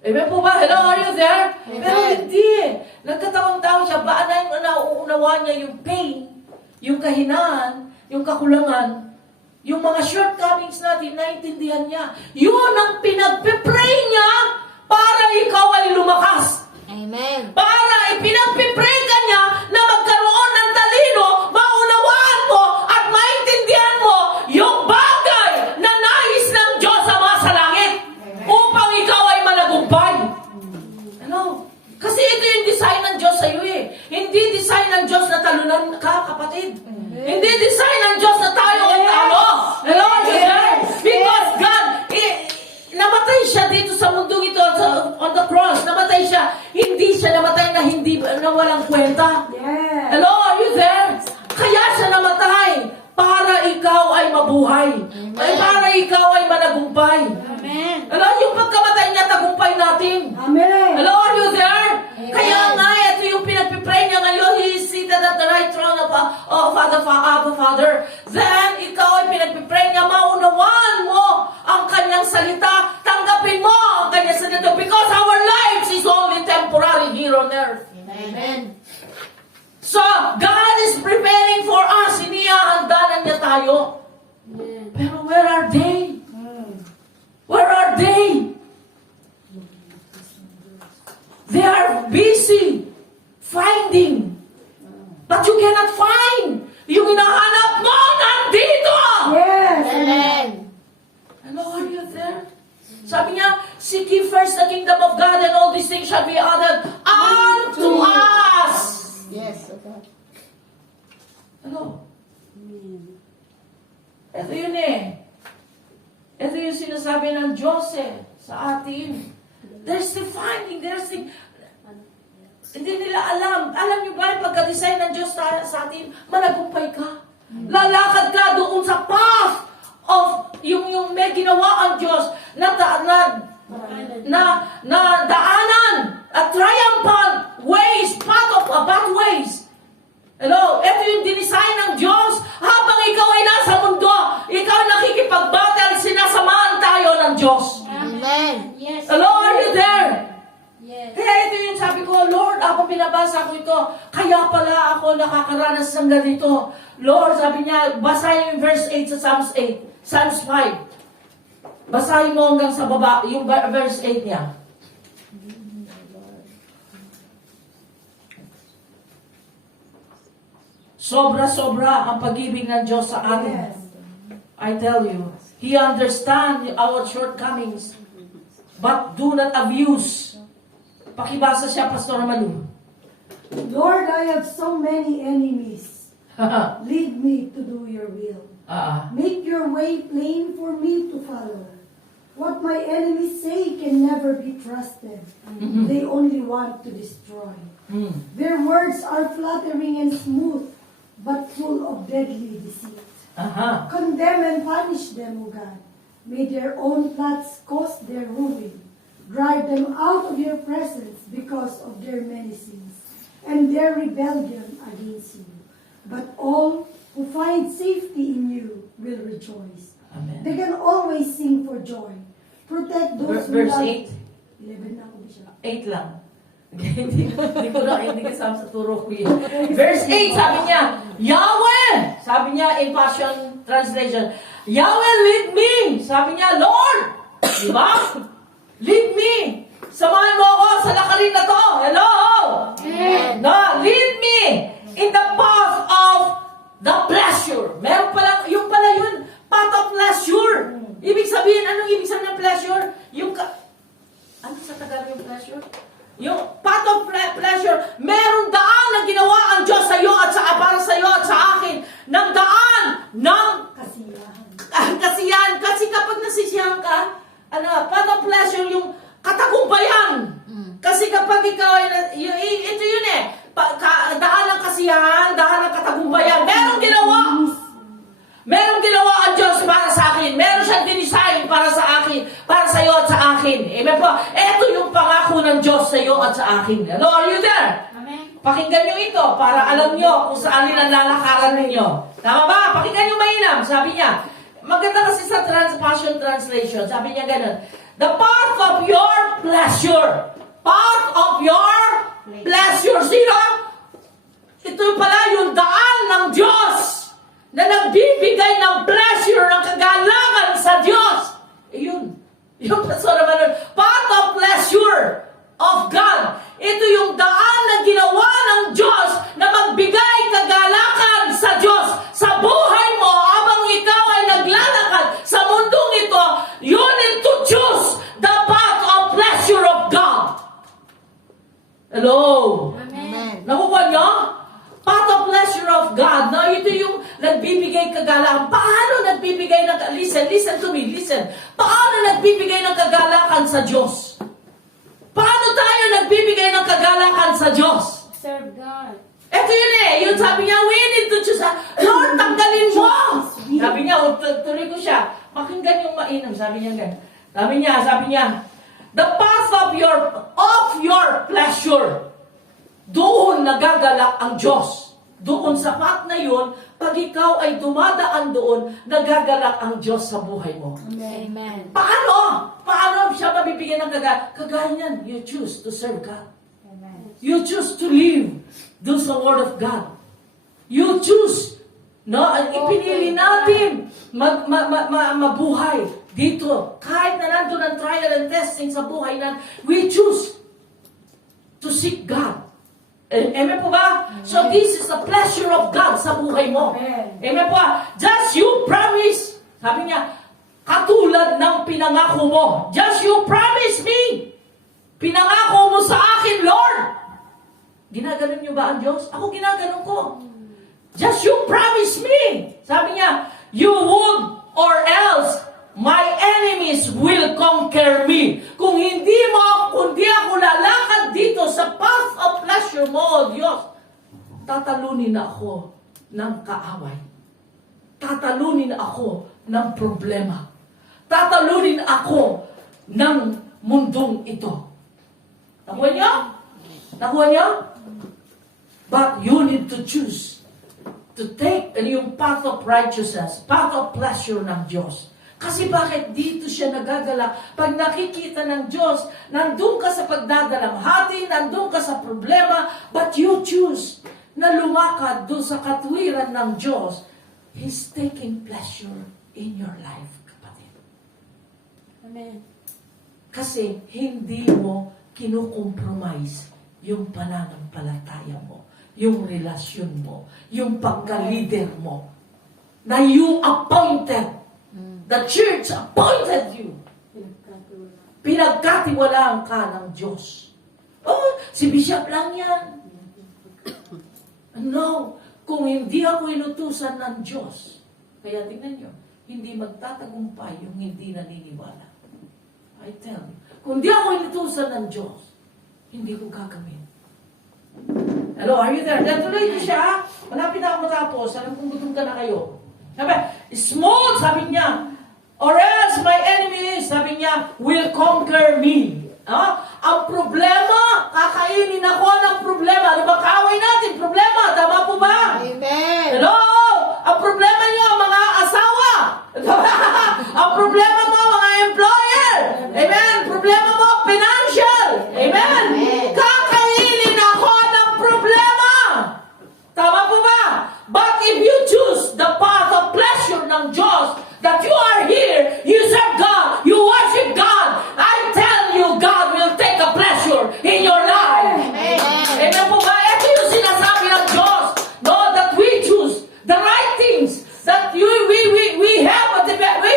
Amen po ba? Hello, are you there? Amen. Pero hindi. Nagkatawang tao siya, ba na yung nauunawaan niya yung pain, yung kahinaan, yung kakulangan, yung mga shortcomings natin, naintindihan niya. Yun ang pinagpipray niya para ikaw ay lumakas. Amen. Para ipinagpipray ka niya na magkaroon ng talino, maunawaan mo at maintindihan mo yung bagay na nais ng Diyos sa mga sa langit upang ikaw ay managumpay. Ano? Kasi ito yung design ng Diyos sa iyo eh. Hindi design ng Diyos na talunan ka, kapatid. Hindi design ng Diyos na tayo ay talo. Hello, yes. Because God, namatay siya dito sa mundong ito, on the cross. Namatay siya. Hindi siya namatay na walang kwenta. Yes. Hello, are you there? Kaya siya namatay para ikaw ay mabuhay. Ay para ikaw ay managumpay. Amen. Hello, yung pagkamatay niya, tagumpay natin. Amen. Hello, are you there? Kaya nga, ito yung pinagpipray niya ngayon. He is seated at the right throne of Father. Then, ikaw ay pinagpipray niya, maunawaan mo ang kanyang salita, tanggapin mo ang kanyang salita because our lives is only temporary here on earth. Amen. So, God is preparing for us in Ano? Amen. Ito yun eh. Ito yung sinasabi ng Diyos sa atin. There's hindi nila alam. Alam nyo ba yung pagka-design ng Diyos sa atin? Managumpay ka. Lalakad ka doon sa path of yung may ginawa ang Diyos na daanan at triumphant ways, pathways. Hello? Ito yung dinisign ng Diyos. Habang ikaw ay nasa mundo, ikaw nakikipag-battle, sinasamahan tayo ng Diyos. Amen. Yes. Hello, are you there? Yes. Kaya ito yung sabi ko, Lord, habang binabasa ko ito, kaya pala ako nakakaranas ng ganito. Lord, sabi niya, basahin yung verse 8 sa Psalms 5. Basahin mo hanggang sa baba, yung verse 8 niya. Sobra-sobra ang pag-ibig ng Diyos sa atin. Yes. I tell you, He understands our shortcomings, but do not abuse. Pakibasa siya, Pastor Manu. Lord, I have so many enemies. Lead me to do your will. Make your way plain for me to follow. What my enemies say can never be trusted. They only want to destroy. Their words are flattering and smooth, but full of deadly deceit. Condemn and punish them, O God. May their own plots cause their ruin. Drive them out of your presence because of their many sins and their rebellion against you. But all who find safety in you will rejoice. Amen. They can always sing for joy. Protect those who Verse love... 8. 11 na ako ba siya? 8 lang. hindi kasama sa turo ko yun. Verse 8, sabi niya, Yahweh! Sabi niya in Passion Translation, Yahweh, lead me! Sabi niya, Lord! Di ba? Lead me! Samahan mo ako sa lakarin na to! Hello! Amen. No, lead me in the path of the pleasure. Meron pala, yung path of pleasure. Ibig sabihin, anong ibig sabihin ng pleasure? Ano sa Tagalog yung pleasure? Yung path of pleasure, merong daan na ginawa ang Diyos sa iyo at para sa iyo at sa akin. Ng daan ng kasiyahan. Kasi kapag nasisiyahan ka, path of pleasure, yung katagumpayan. Kasi kapag ikaw ay, ito yun daan ng kasiyahan, daan ng katagumpayan. Merong ginawa ang Diyos para sa akin. Meron siyang dinisign para sa akin, para sa iyo at sa akin. Amen po. Ito yung pangako ng Diyos sa iyo at sa akin. Hello, are you there? Amen. Pakinggan nyo ito para alam nyo kung saan nila lalakaran ninyo. Tama ba? Pakinggan nyo mainam. Sabi niya, maganda kasi sa Passion Translation. Sabi niya ganun, the path of your pleasure. Path of your pleasure. Sino? Ito pala yung daan ng Diyos na nagbibigay ng pleasure, ng kagalakan sa Diyos. Yun. Yung Pastor naman, path of pleasure of God. Ito yung daan na ginawa ng Diyos na magbigay kagalakan sa Diyos. Sa buhay mo, habang ikaw ay naglalakad sa mundong ito, you need to choose the path of pleasure of God. Hello? Amen. Nakukuha niyo? Path of pleasure of God. No, ito yung nagbibigay kagalakan. Paano nagbibigay ng... Listen to me, listen. Paano nagbibigay ng kagalakan sa Diyos? Paano tayo nagbibigay ng kagalakan sa Diyos? Serve God. Ito yun yung sabi niya, we need to choose. Lord, tanggalin mo! Sabi niya, tuloy ko siya. Pakinggan yung mainam. Sabi niya ganyan. Sabi niya, the path of your pleasure. Doon nagagalak ang Diyos. Doon sa path na yun, pag ikaw ay dumadaan doon, nagagalak ang Diyos sa buhay mo. Amen. Paano? Paano siya mabibigyan ng kagaya niyan? You choose to serve God. Amen. You choose to live. Do sa Word of God. You choose. No, ipinili natin mabuhay dito. Kahit na nandun ang trial and testing sa buhay na, we choose to seek God. Amen po ba? So this is the pleasure of God sa buhay mo. Amen po ba? Just you promise. Sabi niya, katulad ng pinangako mo. Just you promise me. Pinangako mo sa akin, Lord. Ginaganon niyo ba ang Diyos? Ako ginaganon ko. Just you promise me. Sabi niya, you would or else my enemies will conquer me. Kung kundi ako lalakad dito sa path of pleasure mo, O Diyos, tatalunin ako ng kaaway. Tatalunin ako ng problema. Tatalunin ako ng mundong ito. Nakuha niyo? Nakuha niyo? But you need to choose to take yung path of righteousness, path of pleasure ng Diyos. Kasi bakit dito siya nagagala? Pag nakikita ng Diyos, nandun ka sa pagdadalamhati, nandun ka sa problema, but you choose na lumakad doon sa katwiran ng Diyos. He's taking pleasure in your life, kapatid. Amen. Kasi hindi mo kinukompromise yung pananampalataya mo, yung relasyon mo, yung pagka-leader mo, na you appointed. The church appointed you. Pinagkatiwalaan ka ng Diyos. Oh, si Bishop lang yan. No, kung hindi ako inutusan ng Diyos, kaya tingnan nyo, hindi magtatagumpay yung hindi naniniwala. I tell you, kung hindi ako inutusan ng Diyos, hindi ko gagawin. Hello, are you there? Tuloy ko siya. Malapit na ako matapos. Alam kong gutom ka na kayo. Sabi, small, sabi niya, or else my enemies, sabi niya, will conquer me. Ang problema, kakainin ako ng problema. Ano ba kaaway natin? Problema, tama po ba? Amen. Hello? Ang problema niyo, mga asawa. Ang problema mo, mga employer. Amen? Problema mo, financial. Amen? Kakainin ako ng problema. Tama po ba? But if you choose the path of pleasure ng Diyos, that you are here, you serve God, you worship God, I tell you, God will take a pleasure in your life. Amen po ba? Ito yung sinasabi ng Diyos. No, that we choose the right things. That we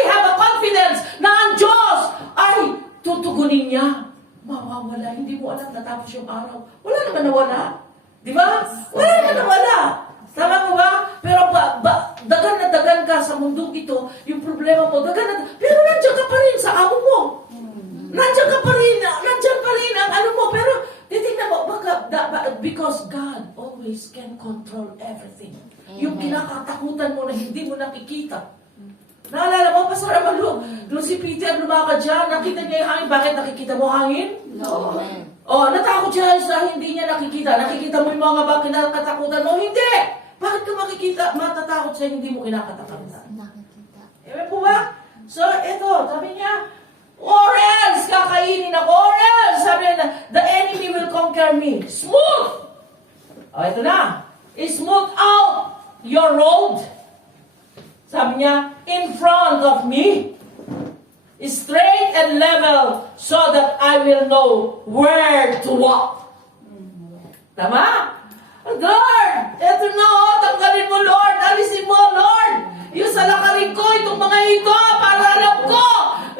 have a confidence na ang Diyos ay tutugunin niya. Mawawala. Hindi mo alam natapos yung araw. Wala naman nawala. Di ba? Wala naman nawala. Tama mo ba? Pero dagan na dagan ka sa mundong ito, yung problema mo, dagan na, pero nandiyan ka pa rin sa amo mo. Nandiyan ka pa rin ang ano mo, pero titignan mo, because God always can control everything. Yung kinakatakutan mo na hindi mo nakikita. Naalala mo, Pastor Amalu, nung si Peter lumakad siya, nakita niya yung hangin. Bakit nakikita mo hangin? No. Oh, natakot siya sa hindi niya nakikita. Nakikita mo yung mga kinakatakutan mo? Hindi! Bakit ka matatakot sa hindi mo kinakatakutan? Nakikita. Ewan po ba? So, eto, sabi niya, or else, kakainin ako, or else, sabi niya, the enemy will conquer me. Smooth! O, eto na. Smooth out your road. Sabi niya, in front of me, straight and level, so that I will know where to walk. Tama? Lord, eto na tanggalin mo, Lord, alisin mo, Lord. Yung sa lakarin ko, itong mga ito, para alam ko,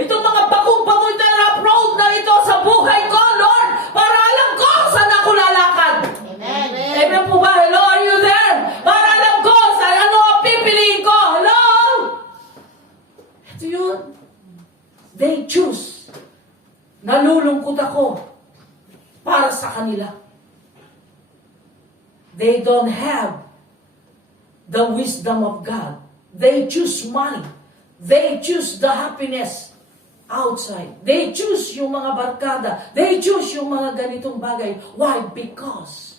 itong mga bagong-bago ito na road na ito sa buhay ko, Lord, para alam ko saan ako lalakad. Amen. Amen po ba? Hello, are you there? Para alam ko saan ano ang pipiliin ko. Hello? Ito yun. They choose. Nalulungkot ako para sa kanila. They don't have the wisdom of God. They choose money. They choose the happiness outside. They choose yung mga barkada. They choose yung mga ganitong bagay. Why? Because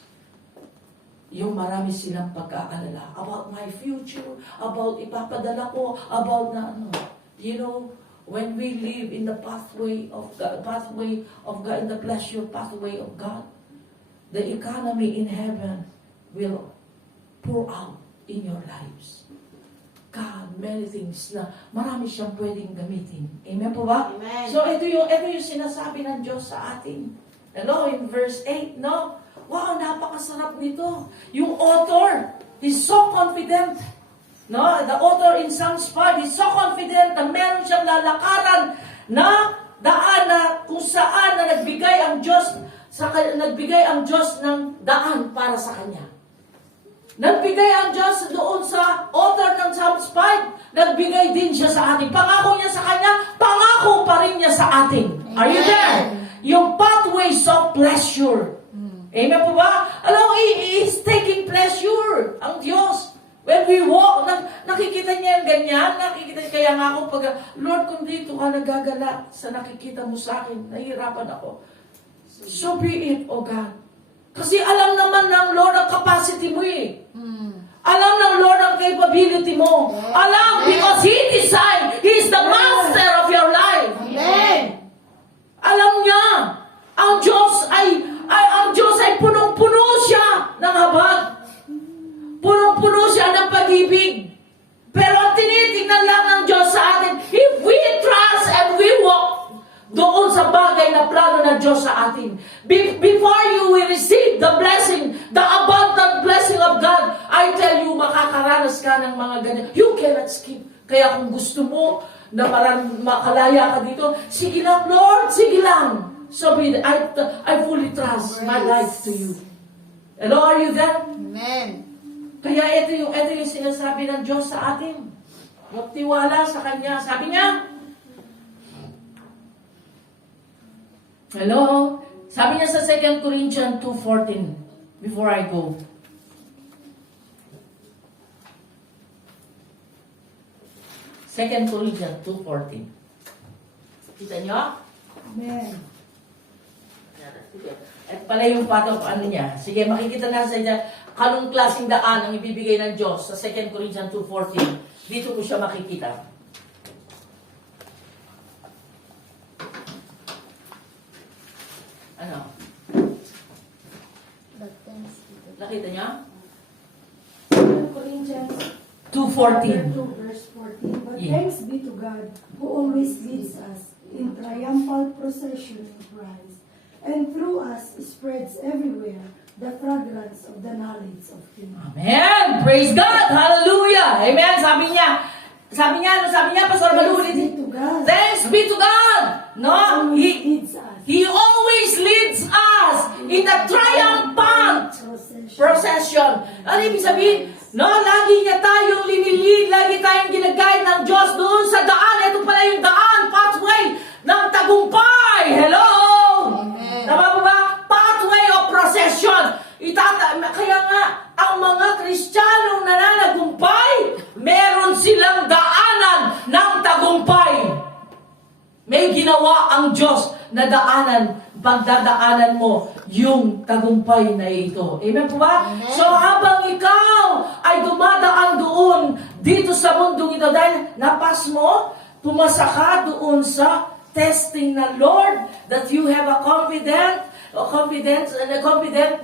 yung marami silang pag-aalala about my future, about ipapadala ko, about na ano. You know, when we live in the pathway of God, in the pleasure pathway of God, the economy in heaven will pour out in your lives. God, many things na marami siyang pwedeng gamitin. Amen po ba? Amen. So, ito yung sinasabi ng Diyos sa atin. Hello, in verse 8, no? Wow, napakasarap nito. Yung author, he's so confident. No? The author in Psalms 5, he's so confident na meron siyang lalakaran na daan na kung saan na nagbigay ang Diyos ng daan para sa kanya. Nagbigay ang Diyos doon sa author ng Psalms 5. Nagbigay din siya sa atin. Pangako niya sa kanya, pangako pa rin niya sa atin. Are you there? Yung pathways of pleasure. Amen po ba? Alam mo, He is taking pleasure. Ang Diyos. When we walk, nakikita niya yung ganyan. Nakikita niya, kaya nga ako pag, Lord, kung dito ka nagagala sa nakikita mo sa akin, nahihirapan ako. So be it, O God. Kasi alam naman ng Lord ang capacity mo eh. Alam ng Lord ang capability mo. Alam, because He designed, He is the master of your life. Amen. Alam niya, ang Diyos ay punong-puno siya ng habag. Punong-puno siya ng pag-ibig. Pero ang tinitingnan lang ng Diyos sa atin, if we trust and we walk doon sa bagay na plano ng Diyos sa atin. Before you will receive the blessing, the abundant blessing of God, I tell you, makakaranas ka ng mga ganyan. You cannot skip. Kaya kung gusto mo na makalaya ka dito, sige lang, Lord, sige lang. So I fully trust my life to you. Hello, are you there? Amen. Kaya ito yung sinasabi ng Diyos sa atin. Magtiwala sa Kanya. Sabi niya, hello? Sabi niya sa 2 Corinthians 2:14, before I go. Second Corinthians 2:14. Kita niyo? Amen. Sige. At pala yung niya. Sige, makikita na sa inyo kanong klaseng daan ang ibibigay ng Diyos sa 2 Corinthians 2:14. Dito mo siya makikita. Ano? Nakita niya? 2 Corinthians 2:14. 2 verse 14. But Yeah. thanks be to God who always leads us in triumphal procession in Christ, and through us spreads everywhere the fragrance of the knowledge of Him. Amen! Praise God! Hallelujah! Amen! Sabi niya, Pastor Malu, Thanks be to God. thanks be to God! No? Always leads us. He always leads us in the triumphant procession. Ano ibig sabihin? No, lagi niya tayong linilid, lagi tayong ginagayad ng Diyos doon sa daan. Ito pala yung daan, pathway ng tagumpay. Hello! Amen. Tama po ba? Pathway of procession. Kaya nga, ang mga Kristiyanong nananagumpay, meron silang daanan ng tagumpay. May ginawa ang Diyos na daanan, pagdadaanan mo yung tagumpay na ito. Amen po ba? Amen. So habang ikaw ay dumadaan doon dito sa mundong ito, dahil napas mo, pumasa ka doon sa testing na Lord, that you have a confident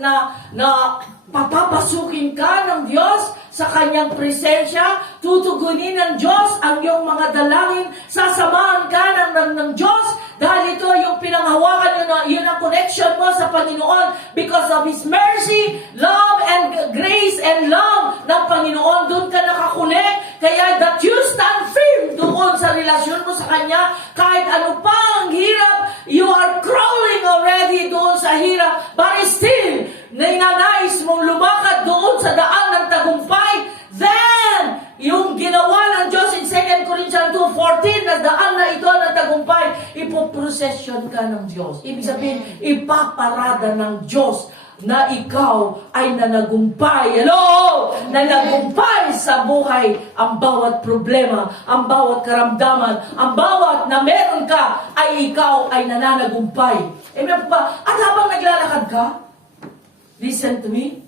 na papapasukin ka ng Diyos sa Kanyang presensya, tutugunin ng Diyos ang iyong mga dalangin, sasamahan ka ng Diyos, dahil ito yung pinanghawakan nyo, yun ang connection mo sa Panginoon because of His mercy, love, and grace and love ng Panginoon. Doon ka nakakunik, kaya that you stand firm doon sa relasyon mo sa Kanya, kahit ano pa ang hirap, you are crawling already doon sa hirap, but still, ninanais mong lumakad doon sa daan ng tagumpay, then, yung ginawa ng Diyos in 2 Corinthians 2:14 na daan na ito ng tagumpay, ipoprocession ka ng Diyos. Ibig sabihin, ipaparada ng Diyos na ikaw ay nanagumpay. Hello! Nanagumpay sa buhay ang bawat problema, ang bawat karamdaman, ang bawat na meron ka ay ikaw ay nananagumpay. Amen po ba? At habang naglalakad ka, listen to me,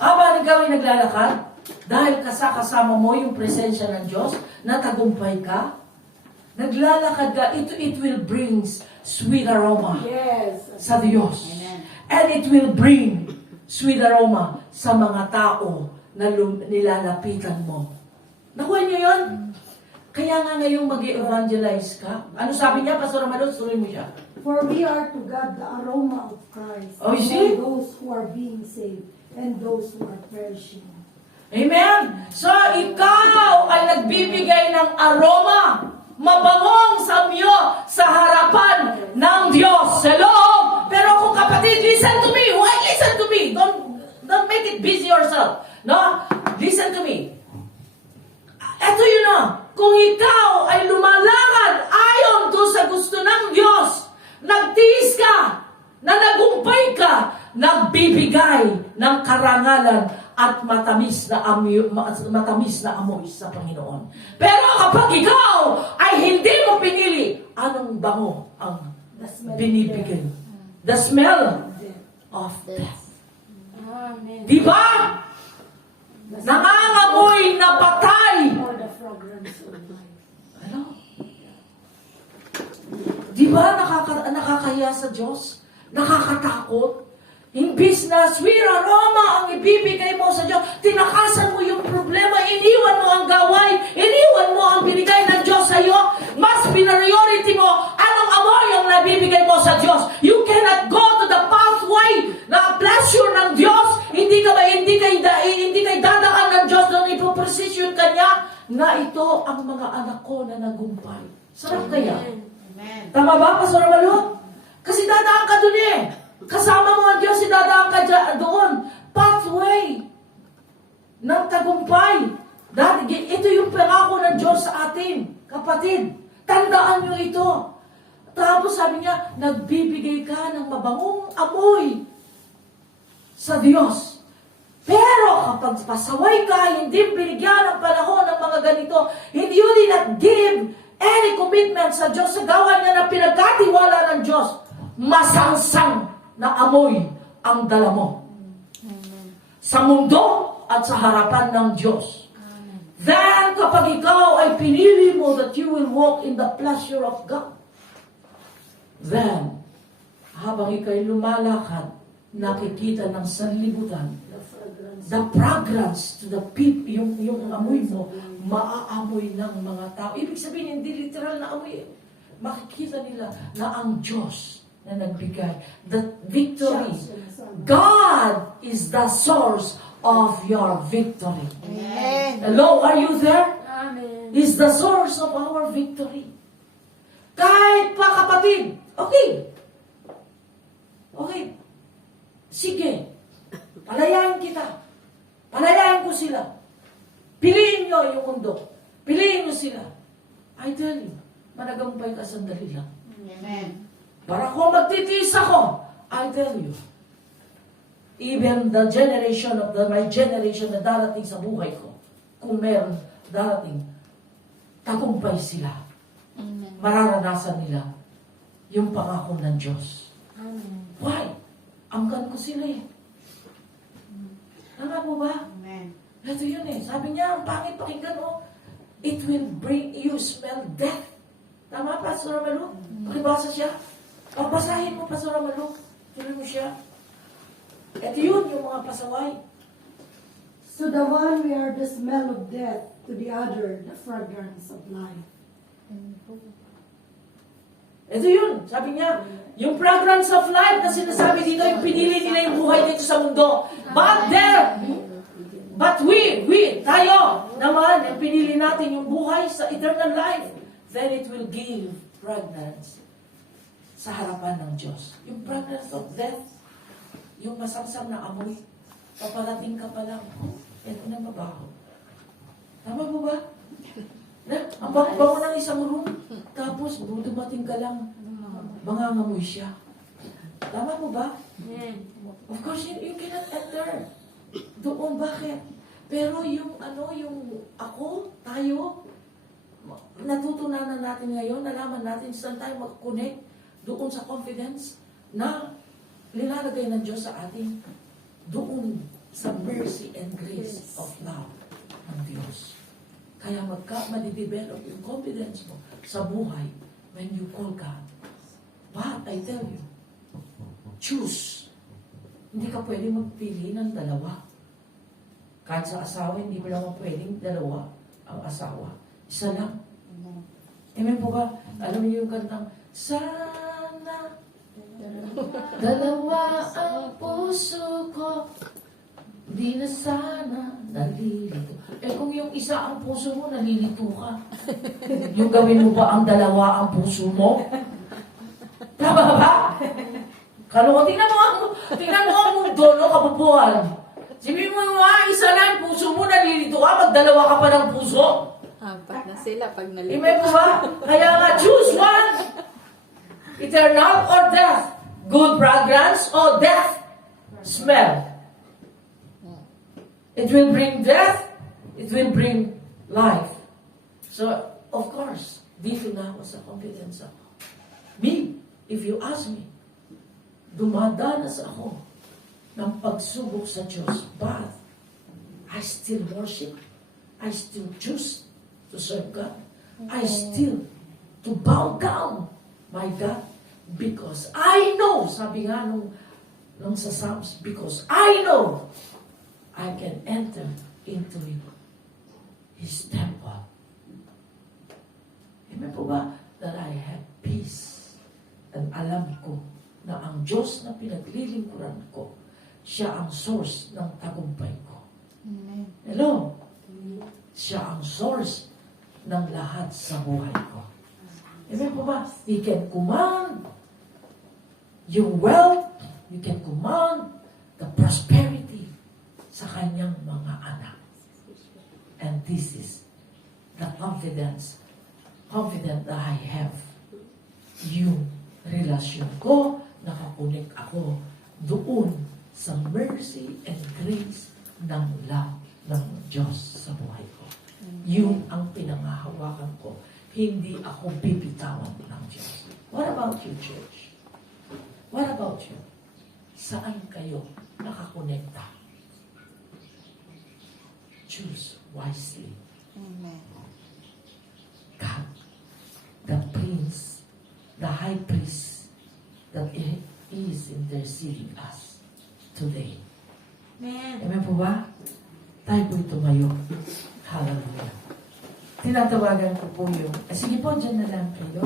habang ikaw ay naglalakad, dahil kasama mo yung presensya ng Diyos, natagumpay ka, naglalakad ka, it will bring sweet aroma Yes. sa Diyos. Amen. And it will bring sweet aroma sa mga tao na nilalapitan mo. Nakuha niyo yun? Kaya nga ngayong mag-evangelize ka. Ano sabi niya, Pastor Amador? Tuloy mo siya. For we are to God the aroma of Christ, Oh, you see? among those who are being saved and those who are perishing. Amen? So, ikaw ay nagbibigay ng aroma, mabangong samyo sa harapan ng Diyos. Hello? Pero kung kapatid, listen to me. Why listen to me? Don't make it busy yourself. No? Listen to me. Ito yun na. Kung ikaw ay lumalakad ayon doon sa gusto ng Diyos, nagtiis ka, na nagumpay ka, nagbibigay ng karangalan at matamis na amoy sa Panginoon. Pero kapag ikaw ay hindi mo pinili, anong bango ang The smell of binibigay? The smell death. of death. Amen. Di ba? Nangangamoy na patay. Or the fragrance of life. Ano? Di ba nakakahiya sa Diyos? Nakakatakot? Imbis na sweet aroma ang ibibigay mo sa Diyos, tinakasan mo yung problema, iniwan mo ang gaway, iniwan mo ang binigay ng Diyos sa iyo, mas priority mo anong amoy ang nabibigay mo sa Diyos. You cannot go to the pathway na pleasure ng Diyos, hindi kay dadaan ng Diyos na ipoprecision ka niya, na ito ang mga anak ko na nagumpay. Sarap kaya? Amen. Tama ba, Pastor Amalo? Kasi dadaan ka dun eh. Kasama mo ang Diyos, dadaan ka doon. Pathway ng tagumpay. Ito yung pangako ng Diyos sa atin, kapatid. Tandaan nyo ito. Tapos sabi niya, nagbibigay ka ng mabangong amoy sa Diyos. Pero kapag pasaway ka, hindi binigyan ng panahon ng mga ganito, hindi you did not give any commitment sa Diyos sa gawa niya na pinagkatiwala ng Diyos, masangsang na amoy ang dala mo sa mundo at sa harapan ng Diyos. Then, kapag ikaw ay pinili mo that you will walk in the pleasure of God, then, habang ikaw'y lumalakad, nakikita ng sanlibutan, the fragrance to the people, yung amoy mo, maaamoy ng mga tao. Ibig sabihin, hindi literal na amoy. Makikita nila na ang Diyos na nagbigay. The victory. God is the source of your victory. Amen. Hello, are you there? Amen. Is the source of our victory. Kahit pa kapatid, okay. Okay. Sige. Palayain kita. Palayain ko sila. Piliin nyo yung mundo. Piliin nyo sila. I tell you, managampay ka sandali lang. Amen. Para kung magtitiis ako, I tell you, even the generation of my generation na darating sa buhay ko, kung meron darating, tagumpay sila. Amen. Mararanasan nila yung pangako ng Diyos. Amen. Why? Angkan ko sila eh. Tama po ba? Amen. Ito yun eh. Sabi niya, ang pangit pakinggan mo, it will bring you smell death. Tama pa, Pastor Amalo? Pakibasa siya. Papasahin mo, Pastor Amalo. Tuloy mo siya. Ito yun, yung mga pasaway. So the one we are the smell of death, to the other the fragrance of life. Ito yun, sabi niya, yung fragrance of life na sinasabi dito, yung pinili nila yung buhay dito sa mundo. But we, tayo, naman, yung pinili natin yung buhay sa eternal life, then it will give fragrance sa harapan ng Diyos. Yung fragrance of death, yung masangsang na amoy, paparating ka pa lang, ito na mabaho. Tama po ba? Ang bango ng isang room, tapos dumating ka lang, mangangamoy siya. Tama po ba? Amen. Of course, you cannot enter. Doon, bakit? Pero yung ako, tayo, natutunanan natin ngayon, nalaman natin saan tayo mag-connect doon sa confidence na nilalagay ng Diyos sa atin doon sa mercy and grace of love ng Diyos. Kaya madidevelop yung confidence mo sa buhay when you call God. But I tell you, choose. Hindi ka pwede magpili ng dalawa. Kahit sa asawa, hindi mo naman pwedeng dalawa ang asawa. Isa lang. Amen po ba? Alam niyo yung kantang, sana dalawa ang puso ko, di na sana nalilito. Eh kung yung isa ang puso mo, nalilito ka. Yung gawin mo ba ang dalawa ang puso mo? Tama ba? Tingnan mo ang mundo, no, kabubuhan. Sabi mo nga, isa lang puso mo, nalilito ka, magdalawa ka pa ng puso. Apat na sila pag nalito. Amen po ba? Kaya nga, choose one. Eternal or death? Good fragrance or death smell? It will bring death. It will bring life. So, of course, dito na ako sa confidence ako. Me, if you ask me, dumadanas ako ng pagsubok sa Diyos, but I still worship. I still choose to serve God. I still to bow down, my God, because I know, sabi nga nung sa Psalms, because I know I can enter into His temple. Amen po ba? That I have peace. And alam ko na ang Diyos na pinaglilingkuran ko, siya ang source ng tagumpay ko. Amen. Hello? Siya ang source ng lahat sa buhay ko. Amen po ba? He can command your wealth. You can command the prosperity sa kanyang mga anak. And this is the confident that I have. Yung relasyon ko, nakakunik ako doon sa mercy and grace ng love ng Diyos sa buhay ko. Yung ang pinangahawakan ko. Hindi ako bibitawan ng Diyos. What about you, church? What about you? Saan kayo nakakonekta? Choose wisely. Amen. God, the Prince, the High Priest, that is interceding us today. Amen. Amen po ba? Tayo po'y tumayo. Hallelujah. Tinatawagan ko po yung, sige po, dyan na lang kayo.